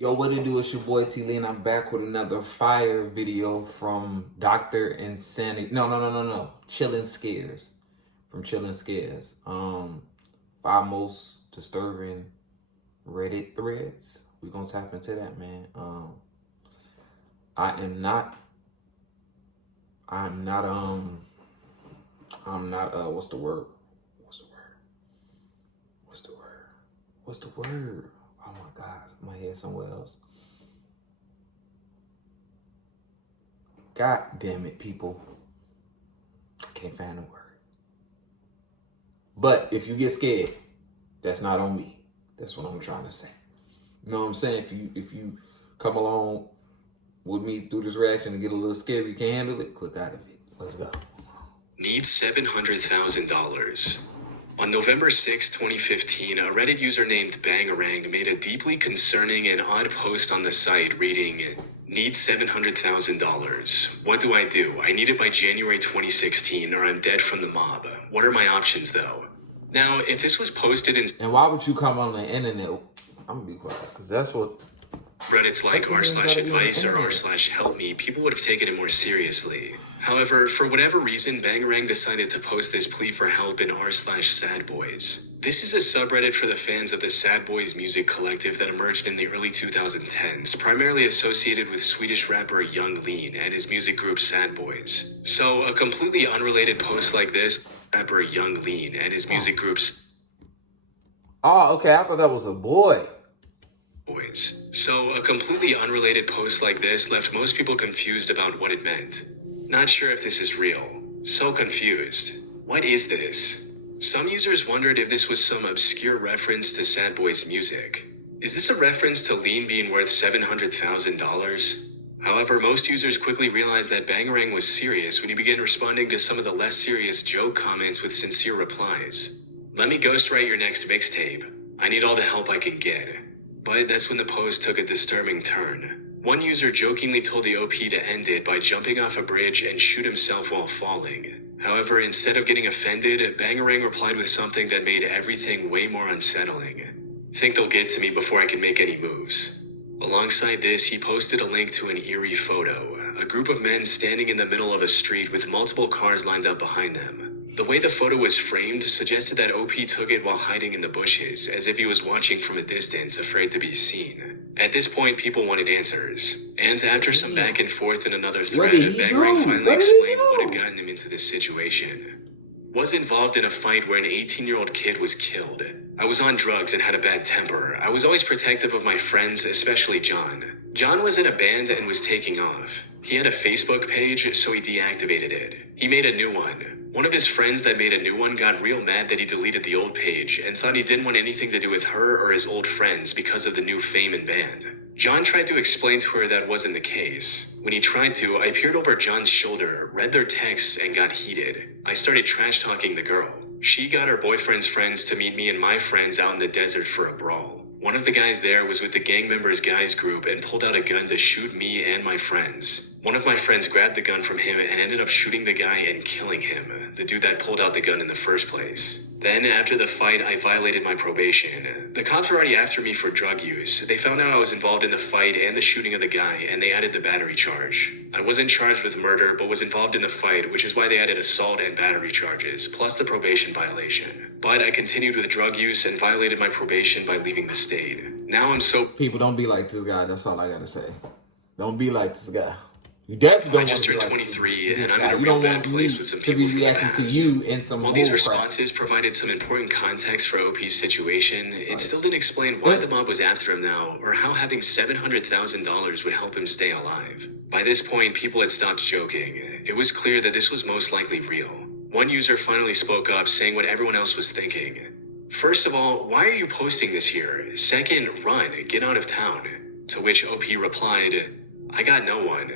Yo, what it do? It's your boy T Lee, and I'm back with another fire video from Dr. Insanity. No. Chillin' Scares. From Chillin' Scares. Five most disturbing Reddit threads. We're gonna tap into that, man. I'm not what's the word? Oh my God, my head somewhere else. God damn it, people. I can't find a word. But if you get scared, that's not on me. That's what I'm trying to say. You know what I'm saying? If you come along with me through this reaction and get a little scared, you can't handle it, click out of it. Let's go. Needs $700,000. On November 6, 2015, a Reddit user named Bangarang made a deeply concerning and odd post on the site reading, "Need $700,000. What do? I need it by January 2016 or I'm dead from the mob. What are my options though?" Now, if this was posted in... And why would you come on the internet? I'm gonna be quiet, because that's what... Reddit's like r/advice or r/help me, people would have taken it more seriously. However, for whatever reason, Bangarang decided to post this plea for help in r/sadboys. This is a subreddit for the fans of the Sad Boys music collective that emerged in the early 2010s, primarily associated with Swedish rapper Young Lean and his music group Sad Boys. So, a completely unrelated post like this, rapper Young Lean and his music groups... Oh, okay, I thought that was a boy. So, a completely unrelated post like this left most people confused about what it meant. Not sure if this is real. So confused. What is this? Some users wondered if this was some obscure reference to Sad Boys music. Is this a reference to Lean being worth $700,000? However, most users quickly realized that Bangarang was serious when he began responding to some of the less serious joke comments with sincere replies. "Let me ghostwrite your next mixtape. I need all the help I can get." But that's when the post took a disturbing turn. One user jokingly told the OP to end it by jumping off a bridge and shoot himself while falling. However, instead of getting offended, Bangarang replied with something that made everything way more unsettling. "Think they'll get to me before I can make any moves." Alongside this, he posted a link to an eerie photo, a group of men standing in the middle of a street with multiple cars lined up behind them. The way the photo was framed suggested that OP took it while hiding in the bushes, as if he was watching from a distance, afraid to be seen. At this point, people wanted answers. And after some back and forth in another thread, Bangarang finally explained what had gotten him into this situation. "Was involved in a fight where an 18-year-old kid was killed. I was on drugs and had a bad temper. I was always protective of my friends, especially John. John was in a band and was taking off. He had a Facebook page, so he deactivated it. He made a new one. One of his friends that made a new one got real mad that he deleted the old page and thought he didn't want anything to do with her or his old friends because of the new fame and band. John tried to explain to her that wasn't the case. When he tried to, I peered over John's shoulder, read their texts, and got heated. I started trash-talking the girl. She got her boyfriend's friends to meet me and my friends out in the desert for a brawl. One of the guys there was with the gang members' guys group and pulled out a gun to shoot me and my friends. One of my friends grabbed the gun from him and ended up shooting the guy and killing him, the dude that pulled out the gun in the first place. Then, after the fight, I violated my probation. The cops were already after me for drug use. They found out I was involved in the fight and the shooting of the guy, and they added the battery charge. I wasn't charged with murder, but was involved in the fight, which is why they added assault and battery charges, plus the probation violation. But I continued with drug use and violated my probation by leaving the state. Now I'm so... People, don't be like this guy. That's all I gotta say. Don't be like this guy. You definitely don't I just want to turned be like 23 this and guy. I'm in a You real don't bad want place me with some to people be from the reacting to past. you in some While these bull crap. responses provided some important context for OP's situation, it still didn't explain why the mob was after him now, or how having $700,000 would help him stay alive. By this point, people had stopped joking. It was clear that this was most likely real. One user finally spoke up, saying what everyone else was thinking. "First of all, why are you posting this here? Second, run, get out of town." To which OP replied, "I got no one."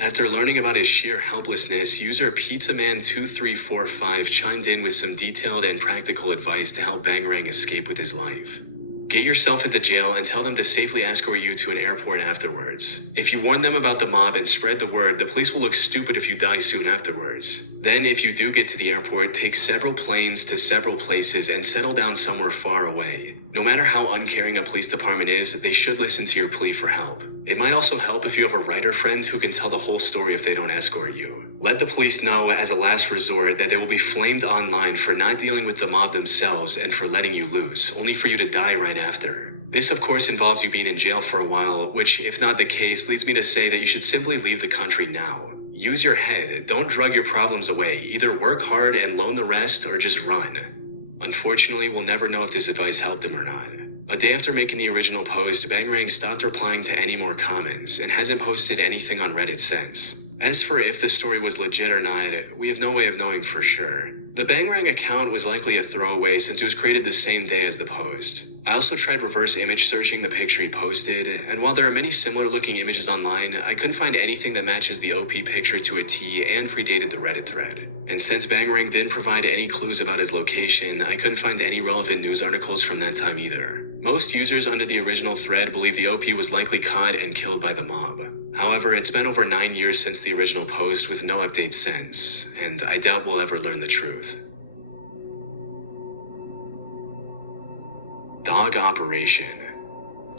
After learning about his sheer helplessness, user PizzaMan2345 chimed in with some detailed and practical advice to help Bangarang escape with his life. Get yourself into jail and tell them to safely escort you to an airport afterwards. If you warn them about the mob and spread the word, the police will look stupid if you die soon afterwards. Then, if you do get to the airport, take several planes to several places and settle down somewhere far away. No matter how uncaring a police department is, they should listen to your plea for help. It might also help if you have a writer friend who can tell the whole story if they don't escort you. Let the police know as a last resort that they will be flamed online for not dealing with the mob themselves and for letting you loose, only for you to die right after. This of course involves you being in jail for a while, which if not the case leads me to say that you should simply leave the country now. Use your head, don't drug your problems away, either work hard and loan the rest or just run. Unfortunately, we'll never know if this advice helped him or not. A day after making the original post, Bangarang stopped replying to any more comments and hasn't posted anything on Reddit since. As for if the story was legit or not, we have no way of knowing for sure. The Bangarang account was likely a throwaway since it was created the same day as the post. I also tried reverse image searching the picture he posted, and while there are many similar looking images online, I couldn't find anything that matches the OP picture to a T and predated the Reddit thread. And since Bangarang didn't provide any clues about his location, I couldn't find any relevant news articles from that time either. Most users under the original thread believe the OP was likely caught and killed by the mob. However, it's been over 9 years since the original post with no updates since, and I doubt we'll ever learn the truth. Dog Operation.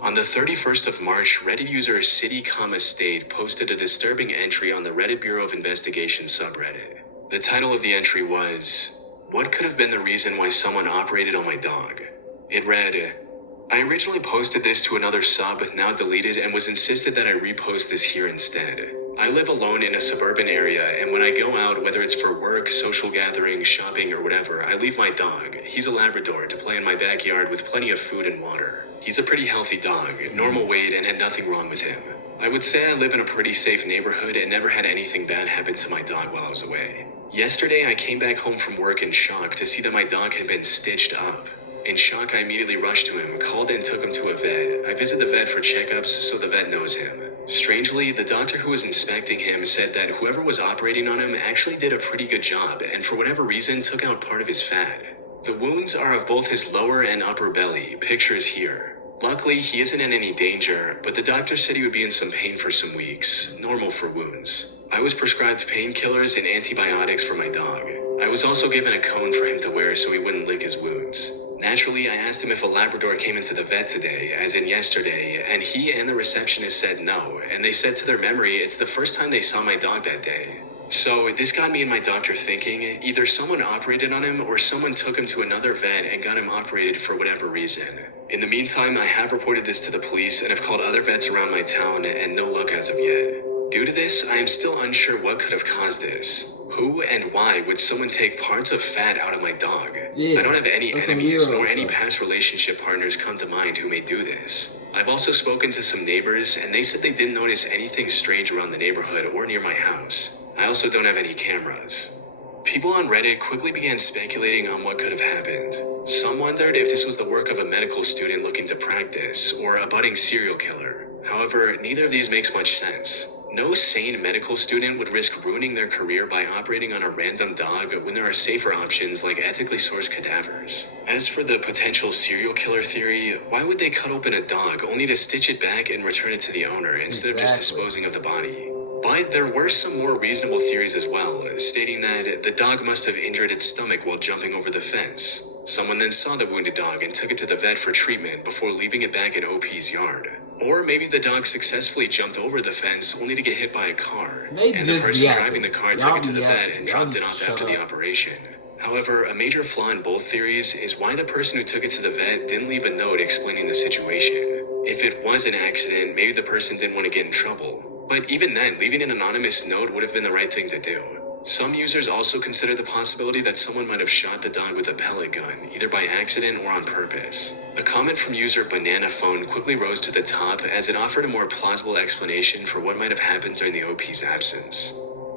On the 31st of March, Reddit user City, State posted a disturbing entry on the Reddit Bureau of Investigation subreddit. The title of the entry was, "What could have been the reason why someone operated on my dog?" It read, "I originally posted this to another sub, now deleted, and was insisted that I repost this here instead. I live alone in a suburban area, and when I go out, whether it's for work, social gathering, shopping, or whatever, I leave my dog, he's a Labrador, to play in my backyard with plenty of food and water. He's a pretty healthy dog, normal weight, and had nothing wrong with him. I would say I live in a pretty safe neighborhood and never had anything bad happen to my dog while I was away. Yesterday, I came back home from work in shock to see that my dog had been stitched up. In shock, I immediately rushed to him, called and took him to a vet. I visit the vet for checkups, so the vet knows him. Strangely, the doctor who was inspecting him said that whoever was operating on him actually did a pretty good job, and for whatever reason took out part of his fat. The wounds are of both his lower and upper belly, pictures here. Luckily, he isn't in any danger, but the doctor said he would be in some pain for some weeks, normal for wounds. I was prescribed painkillers and antibiotics for my dog. I was also given a cone for him to wear so he wouldn't lick his wounds. Naturally, I asked him if a Labrador came into the vet today, as in yesterday, and he and the receptionist said no, and they said to their memory it's the first time they saw my dog that day. So this got me and my doctor thinking, either someone operated on him or someone took him to another vet and got him operated for whatever reason. In the meantime, I have reported this to the police and have called other vets around my town, and no luck as of yet. Due to this, I am still unsure what could have caused this. Who and why would someone take parts of fat out of my dog? I don't have any enemies nor any past relationship partners come to mind who may do this. I've also spoken to some neighbors, and they said they didn't notice anything strange around the neighborhood or near my house. I also don't have any cameras. People on Reddit quickly began speculating on what could have happened. Some wondered if this was the work of a medical student looking to practice, or a budding serial killer. However, neither of these makes much sense. No sane medical student would risk ruining their career by operating on a random dog when there are safer options like ethically sourced cadavers. As for the potential serial killer theory, why would they cut open a dog only to stitch it back and return it to the owner instead of just disposing of the body? But there were some more reasonable theories as well, stating that the dog must have injured its stomach while jumping over the fence. Someone then saw the wounded dog and took it to the vet for treatment before leaving it back in OP's yard. Or maybe the dog successfully jumped over the fence only to get hit by a car, and the person driving the car took it to the vet and dropped it off after the operation. However, a major flaw in both theories is why the person who took it to the vet didn't leave a note explaining the situation. If it was an accident, maybe the person didn't want to get in trouble. But even then, leaving an anonymous note would have been the right thing to do. Some users also consider the possibility that someone might have shot the dog with a pellet gun, either by accident or on purpose. A comment from user Banana Phone quickly rose to the top as it offered a more plausible explanation for what might have happened during the OP's absence.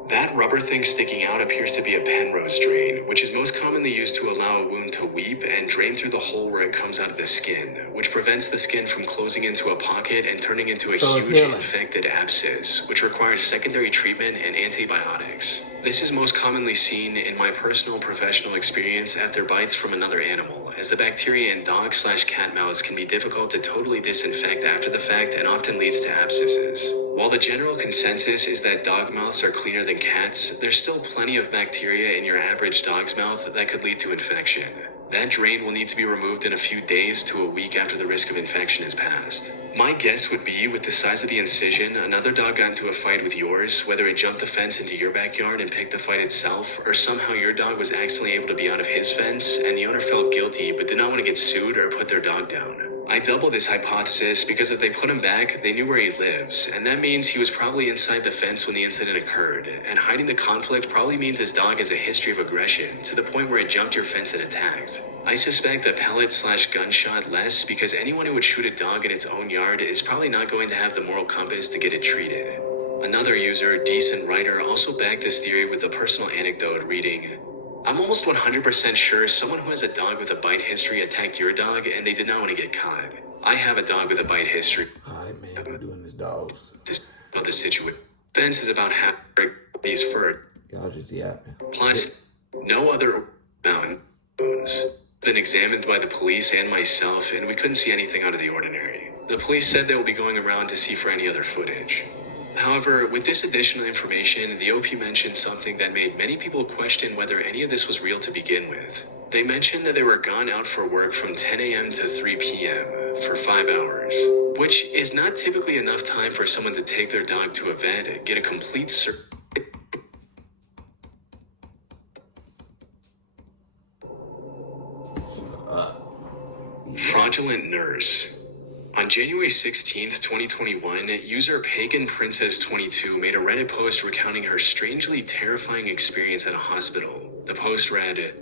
That rubber thing sticking out appears to be a Penrose drain, which is most commonly used to allow a wound to weep and drain through the hole where it comes out of the skin, which prevents the skin from closing into a pocket and turning into a huge infected abscess, which requires secondary treatment and antibiotics. This is most commonly seen in my personal professional experience after bites from another animal, as the bacteria in dog/cat mouths can be difficult to totally disinfect after the fact and often leads to abscesses. While the general consensus is that dog mouths are cleaner than cats, there's still plenty of bacteria in your average dog's mouth that could lead to infection. That drain will need to be removed in a few days to a week after the risk of infection is passed. My guess would be, with the size of the incision, another dog got into a fight with yours, whether it jumped the fence into your backyard and picked the fight itself, or somehow your dog was accidentally able to be out of his fence, and the owner felt guilty but did not want to get sued or put their dog down. I double this hypothesis because if they put him back, they knew where he lives, and that means he was probably inside the fence when the incident occurred, and hiding the conflict probably means his dog has a history of aggression, to the point where it jumped your fence and attacked. I suspect a pellet/gunshot less because anyone who would shoot a dog in its own yard is probably not going to have the moral compass to get it treated. Another user, Decent Writer, also backed this theory with a personal anecdote reading, "I'm almost 100% sure someone who has a dog with a bite history attacked your dog and they did not want to get caught. I have a dog with a bite history." Alright, man, we're doing this, dogs. About the situation. Fence is about half these fur. Y'all just yapping. Plus, no other mountain bones. Been examined by the police and myself, and we couldn't see anything out of the ordinary. The police said they will be going around to see for any other footage. However, with this additional information, the OP mentioned something that made many people question whether any of this was real to begin with. They mentioned that they were gone out for work from 10 a.m. to 3 p.m. for 5 hours, which is not typically enough time for someone to take their dog to a vet, get a complete fraudulent nurse. On January 16th, 2021, user Pagan Princess 22 made a Reddit post recounting her strangely terrifying experience at a hospital. The post read,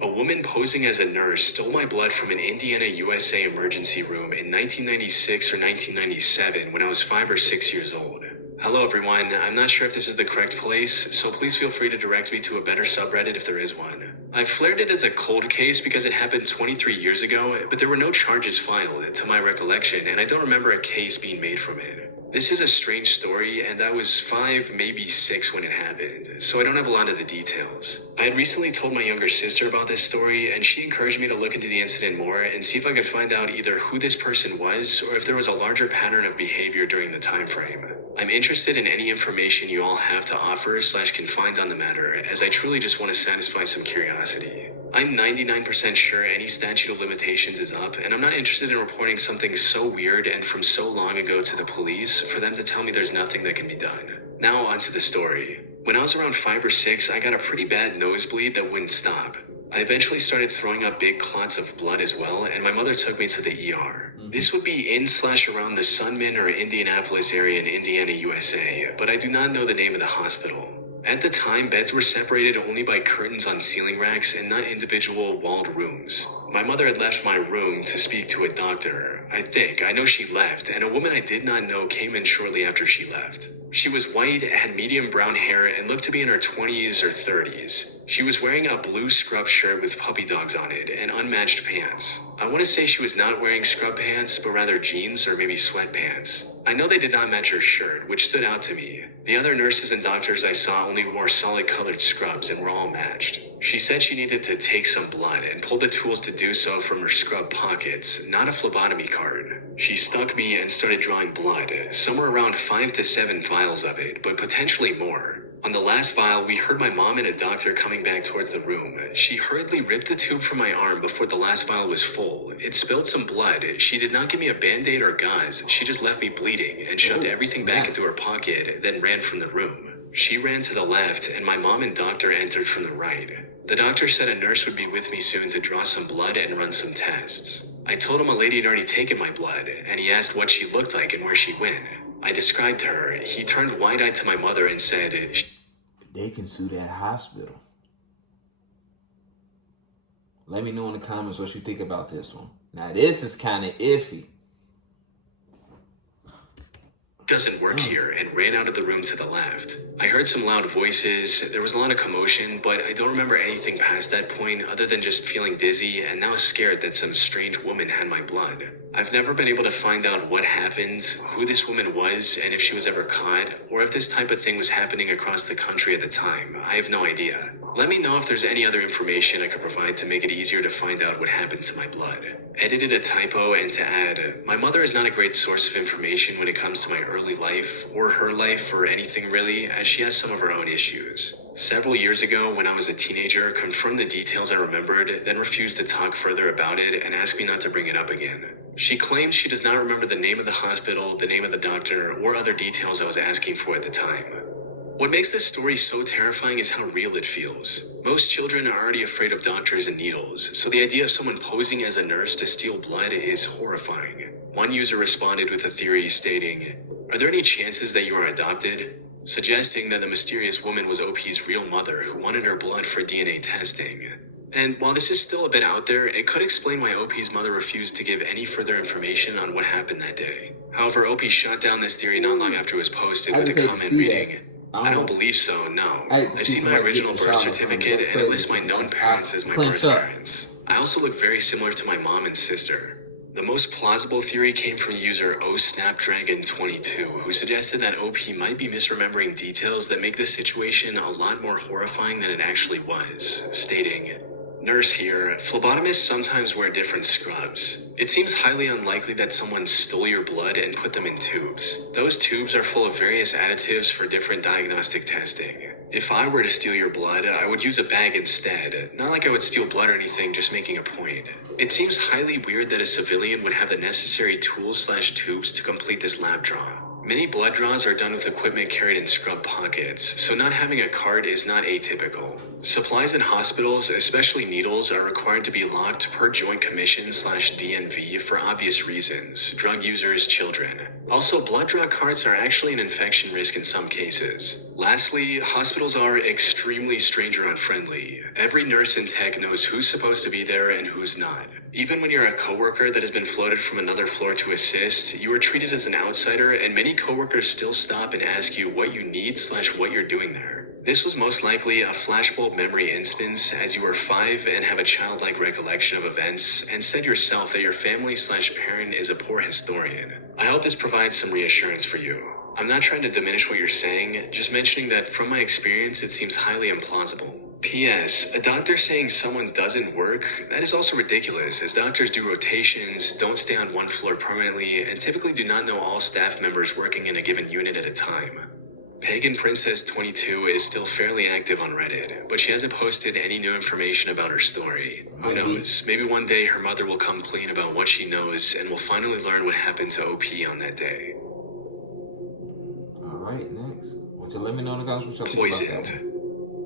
"A woman posing as a nurse stole my blood from an Indiana, USA emergency room in 1996 or 1997 when I was 5 or 6 years old. Hello everyone, I'm not sure if this is the correct place, so please feel free to direct me to a better subreddit if there is one. I've flared it as a cold case because it happened 23 years ago, but there were no charges filed, to my recollection, and I don't remember a case being made from it. This is a strange story, and I was 5, maybe 6 when it happened, so I don't have a lot of the details. I had recently told my younger sister about this story, and she encouraged me to look into the incident more and see if I could find out either who this person was or if there was a larger pattern of behavior during the time frame. I'm interested in any information you all have to offer / can find on the matter, as I truly just want to satisfy some curiosity. I'm 99% sure any statute of limitations is up, and I'm not interested in reporting something so weird and from so long ago to the police for them to tell me there's nothing that can be done. Now onto the story. When I was around 5 or 6, I got a pretty bad nosebleed that wouldn't stop. I eventually started throwing up big clots of blood as well, and my mother took me to the ER. This would be in / around the Sunman or Indianapolis area in Indiana, USA, but I do not know the name of the hospital. At the time, beds were separated only by curtains on ceiling racks and not individual walled rooms. My mother had left my room to speak to a doctor. I know she left, and a woman I did not know came in shortly after she left. She was white, had medium brown hair, and looked to be in her 20s or 30s. She was wearing a blue scrub shirt with puppy dogs on it and unmatched pants. I want to say she was not wearing scrub pants, but rather jeans or maybe sweatpants. I know they did not match her shirt, which stood out to me. The other nurses and doctors I saw only wore solid colored scrubs and were all matched. She said she needed to take some blood and pulled the tools to do so from her scrub pockets, not a phlebotomy card. She stuck me and started drawing blood, somewhere around 5 to 7 vials of it, but potentially more. On the last vial, we heard my mom and a doctor coming back towards the room. She hurriedly ripped the tube from my arm before the last vial was full. It spilled some blood. She did not give me a band-aid or gauze. She just left me bleeding and shoved everything back into her pocket, then ran from the room. She ran to the left, and my mom and doctor entered from the right. The doctor said a nurse would be with me soon to draw some blood and run some tests. I told him a lady had already taken my blood, and he asked what she looked like and where she went. I described her. He turned wide-eyed to my mother and said, "They can sue that hospital." Let me know in the comments what you think about this one. Now this is kind of iffy. "Doesn't work here," and ran out of the room to the left. I heard some loud voices, there was a lot of commotion, but I don't remember anything past that point other than just feeling dizzy and now scared that some strange woman had my blood. I've never been able to find out what happened, who this woman was, and if she was ever caught, or if this type of thing was happening across the country at the time. I have no idea. Let me know if there's any other information I could provide to make it easier to find out what happened to my blood. Edited a typo and to add, my mother is not a great source of information when it comes to my early life, or her life, or anything really, as she has some of her own issues. Several years ago, when I was a teenager, confirmed the details I remembered, then refused to talk further about it and asked me not to bring it up again. She claims she does not remember the name of the hospital, the name of the doctor, or other details I was asking for at the time. What makes this story so terrifying is how real it feels. Most children are already afraid of doctors and needles, so the idea of someone posing as a nurse to steal blood is horrifying. One user responded with a theory stating, "Are there any chances that you are adopted?" Suggesting that the mysterious woman was OP's real mother who wanted her blood for DNA testing. And while this is still a bit out there, it could explain why OP's mother refused to give any further information on what happened that day. However, OP shot down this theory not long after it was posted with a comment reading, "I don't believe so, no. I've seen my original birth certificate and it lists my known parents as my birth parents. I also look very similar to my mom and sister." The most plausible theory came from user OSnapdragon22, who suggested that OP might be misremembering details that make this situation a lot more horrifying than it actually was, stating, "Nurse here, phlebotomists sometimes wear different scrubs. It seems highly unlikely that someone stole your blood and put them in tubes. Those tubes are full of various additives for different diagnostic testing. If I were to steal your blood, I would use a bag instead. Not like I would steal blood or anything, just making a point. It seems highly weird that a civilian would have the necessary tools/tubes to complete this lab draw. Many blood draws are done with equipment carried in scrub pockets, so not having a cart is not atypical. Supplies in hospitals, especially needles, are required to be locked per Joint Commission/DNV for obvious reasons, drug users, children. Also, blood draw carts are actually an infection risk in some cases. Lastly, hospitals are extremely stranger unfriendly. Every nurse and tech knows who's supposed to be there and who's not. Even when you're a coworker that has been floated from another floor to assist, you are treated as an outsider, and many coworkers still stop and ask you what you need/what you're doing there. This was most likely a flashbulb memory instance, as you were 5 and have a childlike recollection of events, and said yourself that your family/parent is a poor historian. I hope this provides some reassurance for you. I'm not trying to diminish what you're saying, just mentioning that from my experience it seems highly implausible. P.S. A doctor saying someone doesn't work, that is also ridiculous, as doctors do rotations, don't stay on one floor permanently, and typically do not know all staff members working in a given unit at a time. Pagan Princess 22 is still fairly active on Reddit, but she hasn't posted any new information about her story. Who knows, maybe one day her mother will come clean about what she knows and will finally learn what happened to OP on that day. Alright, next. Won't you let me know in the comments what y'all think about that one?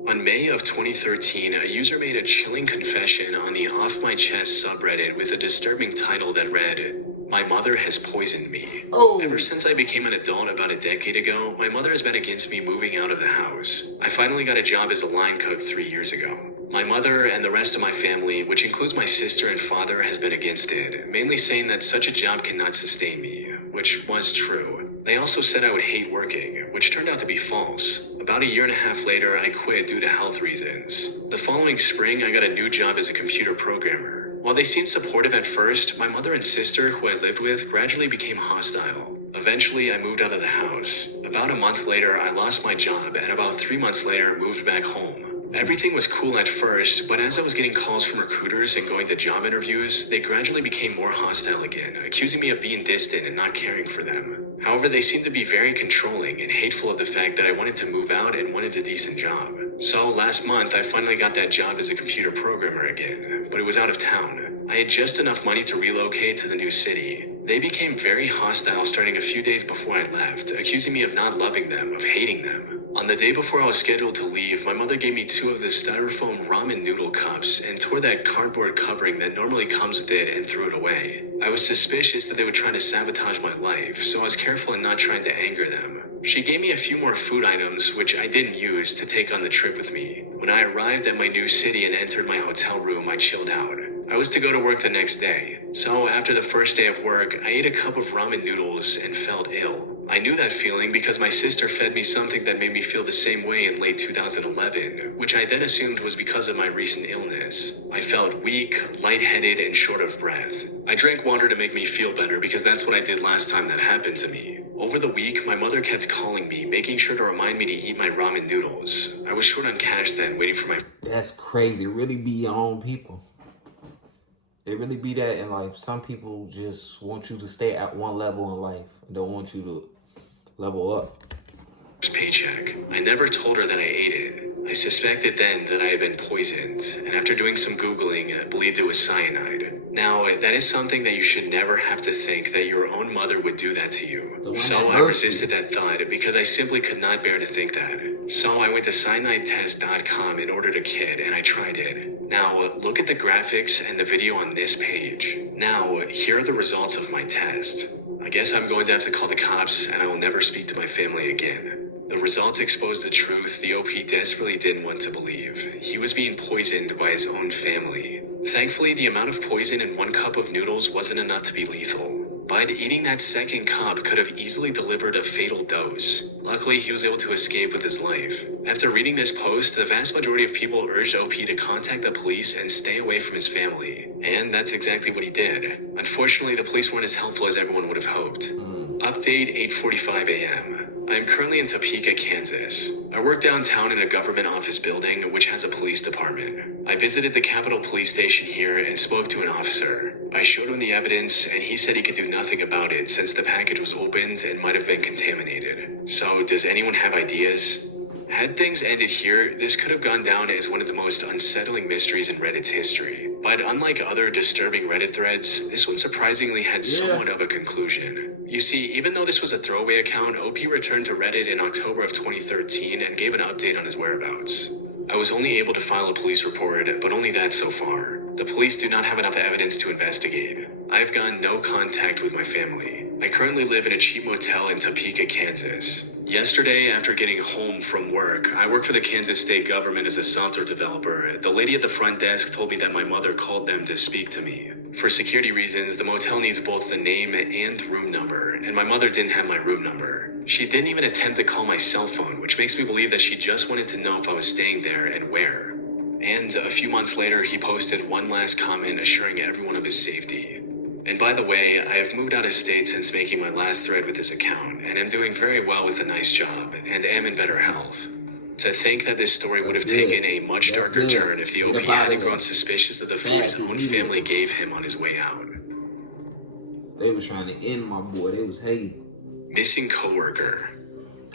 On May of 2013, a user made a chilling confession on the Off My Chest subreddit with a disturbing title that read, "My mother has poisoned me. Ever since I became an adult about a decade ago, my mother has been against me moving out of the house. I finally got a job as a line cook 3 years ago. My mother and the rest of my family, which includes my sister and father, has been against it, mainly saying that such a job cannot sustain me," which was true. They also said I would hate working, which turned out to be false. About a year and a half later, I quit due to health reasons. The following spring, I got a new job as a computer programmer. While they seemed supportive at first, my mother and sister, who I lived with, gradually became hostile. Eventually, I moved out of the house. About a month later, I lost my job, and about 3 months later, moved back home. Everything was cool at first, but as I was getting calls from recruiters and going to job interviews, they gradually became more hostile again, accusing me of being distant and not caring for them. However, they seemed to be very controlling and hateful of the fact that I wanted to move out and wanted a decent job. So last month, I finally got that job as a computer programmer again, but it was out of town. I had just enough money to relocate to the new city. They became very hostile starting a few days before I left, accusing me of not loving them, of hating them. On the day before I was scheduled to leave, my mother gave me 2 of the styrofoam ramen noodle cups and tore that cardboard covering that normally comes with it and threw it away. I was suspicious that they would try to sabotage my life, so I was careful in not trying to anger them. She gave me a few more food items, which I didn't use, to take on the trip with me. When I arrived at my new city and entered my hotel room, I chilled out. I was to go to work the next day, so after the first day of work, I ate a cup of ramen noodles and felt ill. I knew that feeling because my sister fed me something that made me feel the same way in late 2011, which I then assumed was because of my recent illness. I felt weak, lightheaded, and short of breath. I drank water to make me feel better because that's what I did last time that happened to me. Over the week, my mother kept calling me, making sure to remind me to eat my ramen noodles. I was short on cash then, waiting for my... That's crazy. It really be your own people. It really be that, and like some people just want you to stay at one level in life and don't want you to level up. Paycheck. I never told her that I ate it. I suspected then that I had been poisoned, and after doing some Googling, I believed it was cyanide. Now, that is something that you should never have to think that your own mother would do that to you. So I resisted that thought because I simply could not bear to think that. So I went to cyanidetest.com and ordered a kit, and I tried it. Now, look at the graphics and the video on this page. Now, here are the results of my test. I guess I'm going to have to call the cops, and I will never speak to my family again. The results exposed the truth the OP desperately didn't want to believe. He was being poisoned by his own family. Thankfully, the amount of poison in 1 cup of noodles wasn't enough to be lethal. But eating that second cup could have easily delivered a fatal dose. Luckily, he was able to escape with his life. After reading this post, the vast majority of people urged OP to contact the police and stay away from his family. And that's exactly what he did. Unfortunately, the police weren't as helpful as everyone would have hoped. Update 8:45 a.m. I am currently in Topeka, Kansas. I work downtown in a government office building which has a police department. I visited the Capitol Police Station here and spoke to an officer. I showed him the evidence and he said he could do nothing about it since the package was opened and might have been contaminated. So does anyone have ideas? Had things ended here, this could have gone down as one of the most unsettling mysteries in Reddit's history. But unlike other disturbing Reddit threads, this one surprisingly had somewhat of a conclusion. You see, even though this was a throwaway account, OP returned to Reddit in October of 2013 and gave an update on his whereabouts. I was only able to file a police report, but only that so far. The police do not have enough evidence to investigate. I've gotten no contact with my family. I currently live in a cheap motel in Topeka, Kansas. Yesterday, after getting home from work, I work for the Kansas state government as a software developer. The lady at the front desk told me that my mother called them to speak to me. For security reasons, the motel needs both the name and room number, and my mother didn't have my room number. She didn't even attempt to call my cell phone, which makes me believe that she just wanted to know if I was staying there and where. And a few months later, he posted one last comment assuring everyone of his safety. And by the way, I have moved out of state since making my last thread with this account, and am doing very well with a nice job, and am in better health. To think that this story would have taken a much darker turn if the OP hadn't grown suspicious of the food his own family gave him on his way out. They was trying to end my boy. They was hating. Missing coworker.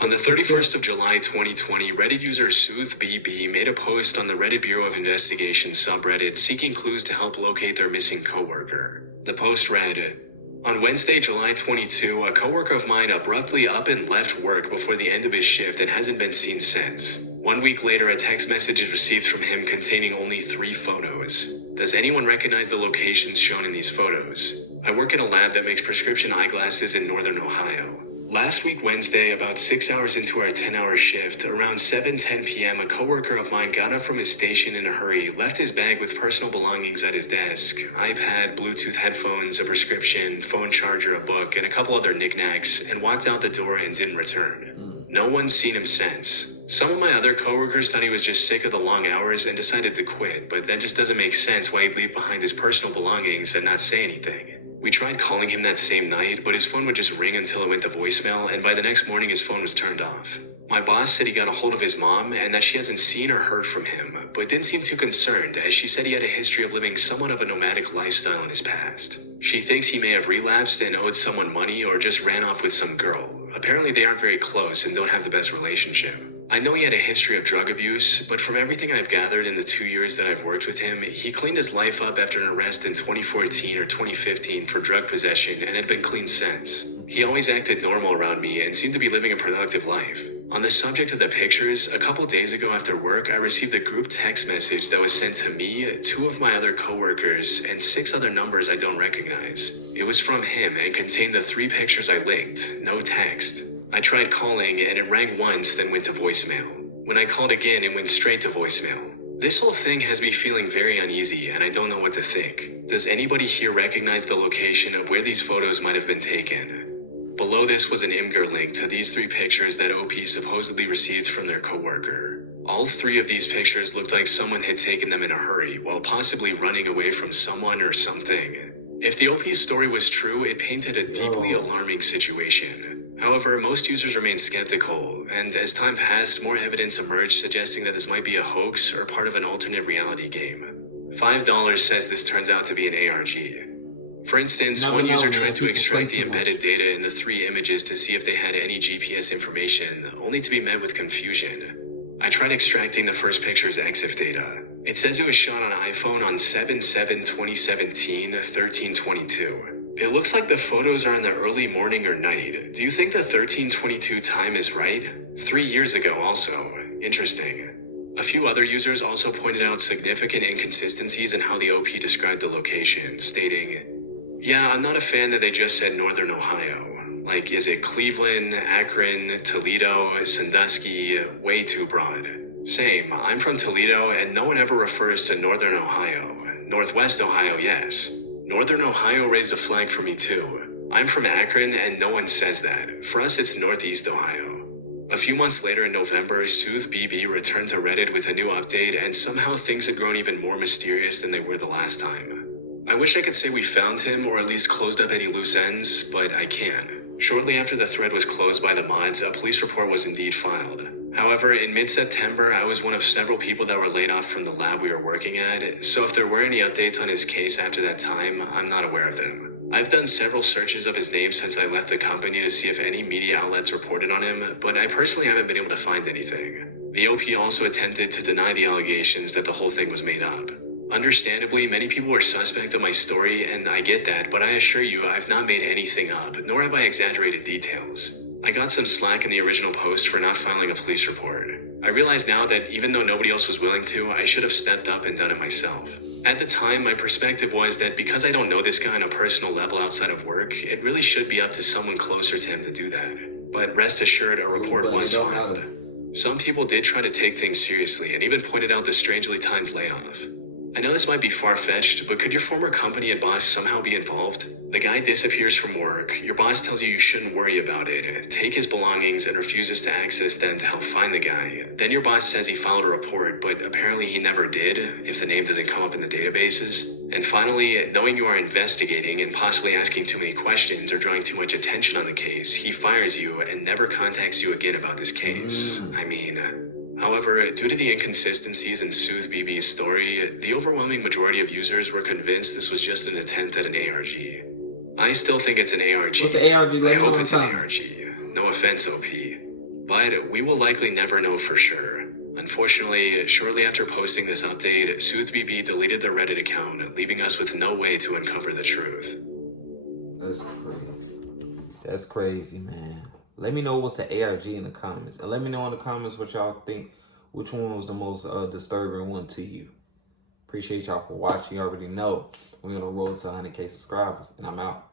On the 31st of July 2020, Reddit user SoothBB made a post on the Reddit Bureau of Investigation subreddit seeking clues to help locate their missing coworker. The post read, "On Wednesday, July 22, a coworker of mine abruptly up and left work before the end of his shift and hasn't been seen since. 1 week later, a text message is received from him containing only 3 photos. Does anyone recognize the locations shown in these photos? I work in a lab that makes prescription eyeglasses in northern Ohio. Last week Wednesday, about 6 hours into our 10-hour shift, around 7:10 p.m., a coworker of mine got up from his station in a hurry, left his bag with personal belongings at his desk, iPad, Bluetooth headphones, a prescription, phone charger, a book, and a couple other knickknacks, and walked out the door and didn't return. No one's seen him since. Some of my other coworkers thought he was just sick of the long hours and decided to quit, but that just doesn't make sense why he'd leave behind his personal belongings and not say anything. We tried calling him that same night, but his phone would just ring until it went to voicemail, and by the next morning his phone was turned off. My boss said he got a hold of his mom and that she hasn't seen or heard from him, but didn't seem too concerned as she said he had a history of living somewhat of a nomadic lifestyle in his past. She thinks he may have relapsed and owed someone money or just ran off with some girl. Apparently they aren't very close and don't have the best relationship. I know he had a history of drug abuse, but from everything I've gathered in the 2 years that I've worked with him, he cleaned his life up after an arrest in 2014 or 2015 for drug possession and had been clean since. He always acted normal around me and seemed to be living a productive life. On the subject of the pictures, a couple days ago after work, I received a group text message that was sent to me, 2 of my other coworkers, and 6 other numbers I don't recognize. It was from him and contained the 3 pictures I linked, no text. I tried calling and it rang once, then went to voicemail. When I called again, it went straight to voicemail. This whole thing has me feeling very uneasy and I don't know what to think. Does anybody here recognize the location of where these photos might have been taken? Below this was an Imgur link to these 3 pictures that OP supposedly received from their coworker. All 3 of these pictures looked like someone had taken them in a hurry while possibly running away from someone or something. If the OP's story was true, it painted a deeply alarming situation. However, most users remained skeptical, and as time passed, more evidence emerged suggesting that this might be a hoax or part of an alternate reality game. $5 says this turns out to be an ARG. For instance, one user tried to extract the embedded data in the 3 images to see if they had any GPS information, only to be met with confusion. I tried extracting the first picture's EXIF data. It says it was shot on iPhone on 7/7/2017, 1322. It looks like the photos are in the early morning or night. Do you think the 1322 time is right? 3 years ago also. Interesting. A few other users also pointed out significant inconsistencies in how the OP described the location, stating, "Yeah, I'm not a fan that they just said Northern Ohio. Like, is it Cleveland, Akron, Toledo, Sandusky? Way too broad. Same, I'm from Toledo and no one ever refers to Northern Ohio. Northwest Ohio, yes. Northern Ohio raised a flag for me too. I'm from Akron and no one says that. For us it's Northeast Ohio." A few months later in November, SoothBB returned to Reddit with a new update and somehow things had grown even more mysterious than they were the last time. I wish I could say we found him or at least closed up any loose ends, but I can't. Shortly after the thread was closed by the mods, a police report was indeed filed. However, in mid-September, I was one of several people that were laid off from the lab we were working at, so if there were any updates on his case after that time, I'm not aware of them. I've done several searches of his name since I left the company to see if any media outlets reported on him, but I personally haven't been able to find anything. The OP also attempted to deny the allegations that the whole thing was made up. Understandably, many people were suspect of my story, and I get that, but I assure you I've not made anything up, nor have I exaggerated details. I got some slack in the original post for not filing a police report. I realize now that even though nobody else was willing to, I should have stepped up and done it myself. At the time, my perspective was that because I don't know this guy on a personal level outside of work, it really should be up to someone closer to him to do that. But rest assured, a report was filed. Some people did try to take things seriously and even pointed out the strangely timed layoff. I know this might be far-fetched, but could your former company and boss somehow be involved? The guy disappears from work, your boss tells you shouldn't worry about it, take his belongings and refuses to access them to help find the guy. Then your boss says he filed a report, but apparently he never did, if the name doesn't come up in the databases. And finally, knowing you are investigating and possibly asking too many questions or drawing too much attention on the case, he fires you and never contacts you again about this case. However, due to the inconsistencies in SoothBB's story, the overwhelming majority of users were convinced this was just an attempt at an ARG. I still think it's an ARG. What's the ARG? I hope it's an ARG. No offense, OP. But we will likely never know for sure. Unfortunately, shortly after posting this update, SoothBB deleted their Reddit account, leaving us with no way to uncover the truth. That's crazy. That's crazy, man. Let me know what's the ARG in the comments. And let me know in the comments what y'all think, which one was the most disturbing one to you. Appreciate y'all for watching. You already know we're on the road to 100K subscribers. And I'm out.